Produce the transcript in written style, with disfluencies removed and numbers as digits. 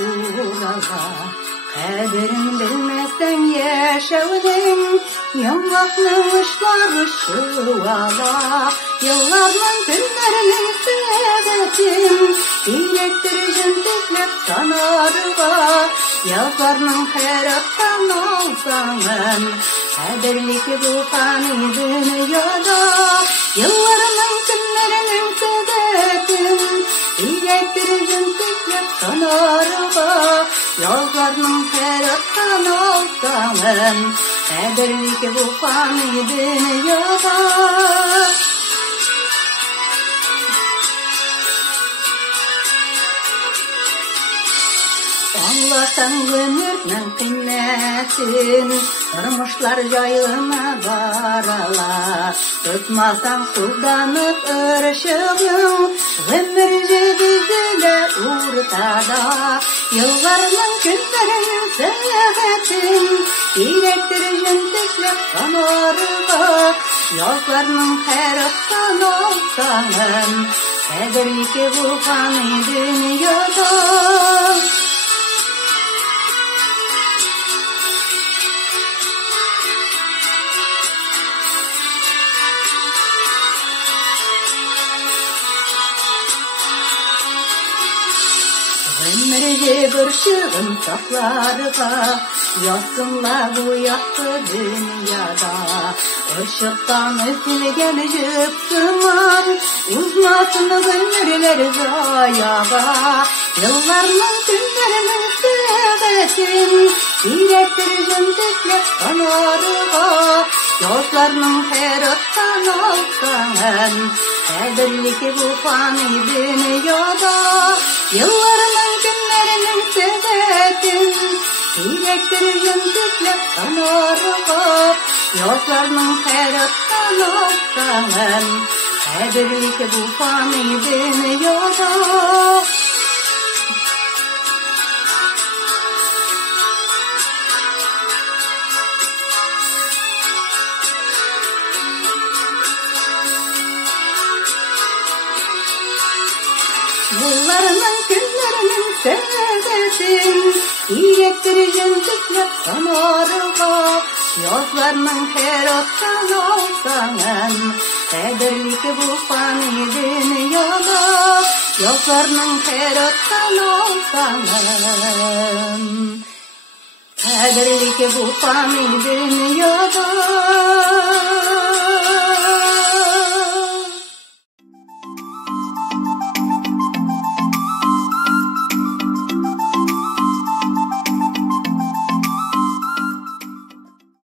uğrala. Kaderin bilmezden yaşavdın, yamlakmışlar ışıvala. Yıllarının günlerinin sebetin, dilektiricin teklep kanarıva. Yazlarının hayrattan olsanın, kaderlik bu fani dünyada. Yıllarının günlerinin sebetin, dilektiricin teklep kanarıva. Yazlarının hayrattan olsanın, kaderlik bu fani dünyada. Anlatan gönülden kıymetin, kırmışlar yayına varala. Tutmasan kuldanıp ırışığın, ömürce bizile ortada. Yıllarının günlerinin seyahatin, dilektiricin teklep kanarıva. Yazlarının hayrattan olsanın, kaderlik bu fani dünyada. Ömürce görüşürüm saklarıva, yazsınlar bu yaktı dünyada. Işıktan üfülgen jüpsüman, uzmasın ömürler zayağa. Yıllarının günlerinin sebetin, dilektiricin teklep kanarıva. Yazlarının hayrattan olsanın, kaderlik bu fani dünyada. Yıllarının günlerinin sebetin, dilektiricin teklep kanarıva. Yazlarının hayrattan olsanın, kaderlik bu fani dünyada. Yıllarının günlerinin sebetin, dilektiricin teklep kanarıva. Yazlarının hayrattan olsanın, kaderlik bu fani dünyada. Yazlarının hayrattan olsanın, kaderlik bu fani dünyada.